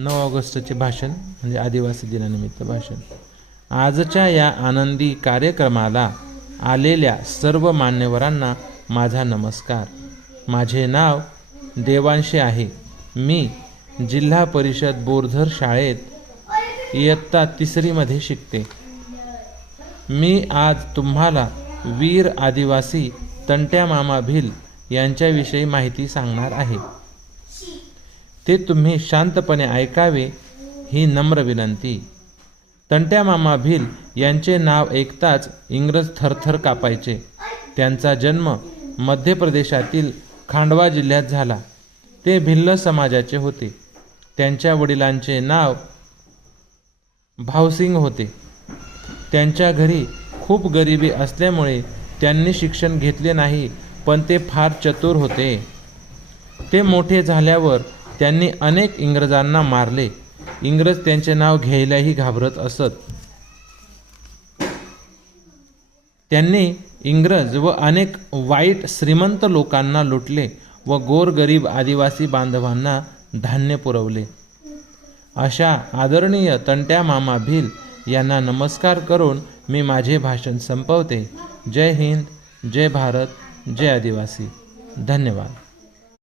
9 ऑगस्टचे भाषण म्हणजे आदिवासी दिनानिमित्त भाषण. आजच्या या आनंदी कार्यक्रमाला आलेल्या सर्व मान्यवरांना माझा नमस्कार. माझे नाव देवांशे आहे. मी जिल्हा परिषद बोरधर शाळेत इयत्ता 3मध्ये शिकते. मी आज तुम्हाला वीर आदिवासी तंट्या मामा भिल यांच्याविषयी माहिती सांगणार आहे. ते तुम्ही शांतपणे ऐकावे ही नम्र विनंती. तंट्या मामा भिल यांचे नाव ऐकताच इंग्रज थरथर कापायचे. त्यांचा जन्म मध्य प्रदेशातील खांडवा जिल्ह्यात झाला. ते भिल्ल समाजाचे होते. त्यांच्या वडिलांचे नाव भावसिंग होते. त्यांच्या घरी खूप गरिबी असल्यामुळे त्यांनी शिक्षण घेतले नाही, पण ते फार चतुर होते. ते मोठे झाल्यावर त्यांनी अनेक इंग्रजांना मारले. इंग्रज त्यांचे नाव घ्यायलाही घाबरत असत. त्यांनी इंग्रज व अनेक वाईट श्रीमंत लोकांना लुटले व गोरगरीब आदिवासी बांधवांना धान्य पुरवले. अशा आदरणीय तंट्या मामा भिल यांना नमस्कार करून मी माझे भाषण संपवते. जय हिंद, जय भारत, जय आदिवासी. धन्यवाद.